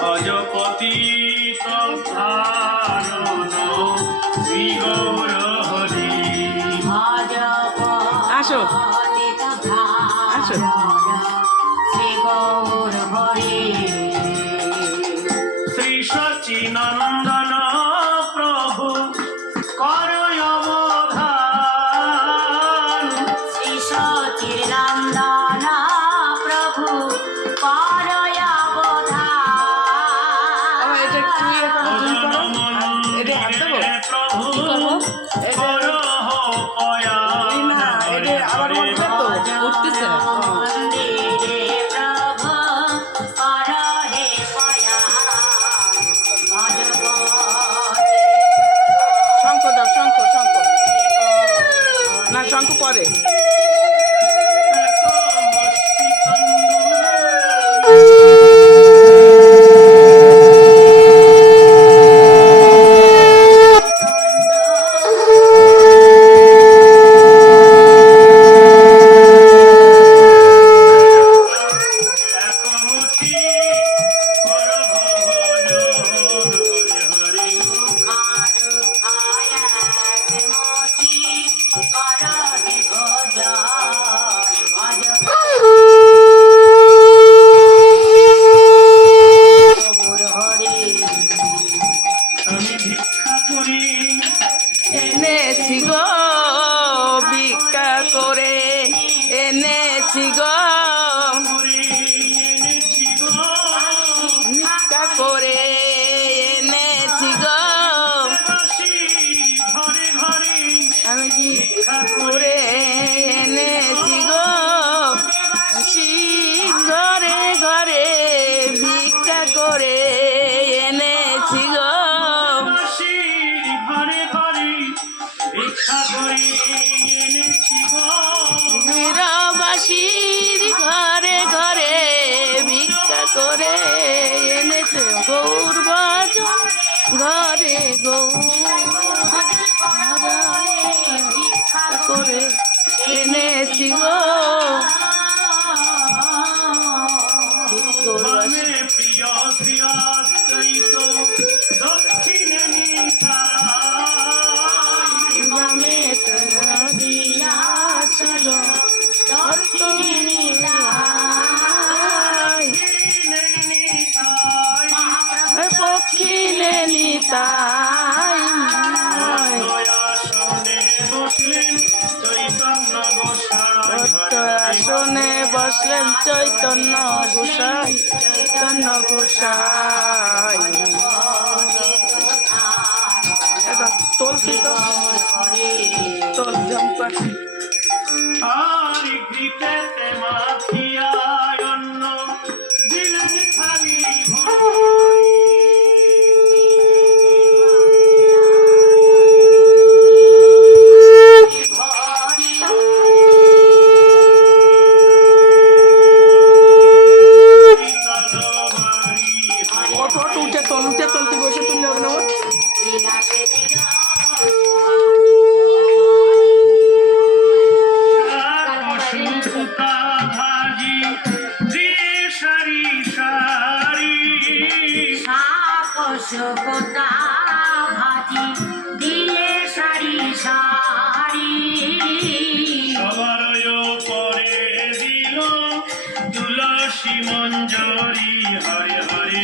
ভজপতি ধারণ শ্রী গৌর হরি। আসো আসো শ্রী গৌর হরি। শ্রী সচিনন্দন প্রভু করয় অবধান। শ্রী সচিনন্দন প্রভু করয় অবধান। এটা কি এটা হাত দেবো প্রভু করহ না এটা আবার উঠবে তো উঠতেছে না। মন্দিরে প্রভু করহে পয়ান। ভজপতি শঙ্খ দাও শঙ্খ শঙ্খ না শঙ্খ পরে আমি ভিক্ষা করি এনেছি গো ভিক্ষা করে এনেছি গো এনেছি গো ভিক্ষা করে এনেছি গো বাসি ঘরে ঘরে আমি ভিক্ষা করে এনেছি গো ঘরে ঘরে ভিক্ষা করে এনেছি গো বাসি ঘরে ঘরে ভিক্ষা করি এনেছি গো। বীরবাসীর ঘরে ঘরে ভিক্ষা করে এনেছে গৌর ভজন ঘরে ভিক্ষা করে এনেছি গো মনে প্রিয় প্রিয় চৈত দক্ষিণে নিতাই। পক্ষিলে নিতাই আসনে বসলেন চৈতন্য গোসাই আসনে বসলেন চৈতন্য গোসাই চৈতন্য গোসাই এবার তোলছি তো তোল জম্পা আর ঘৃতেতে মাখিয়া অন্ন দিলেন খালি উঠে তোল তুই বসে তুললে হবে না ভাজি দিয়ে সারি সারি শাকসোকতা ভাজি দিয়ে সারি সারি সবার পরে দিল তুলসী মঞ্জরি হরে হরে।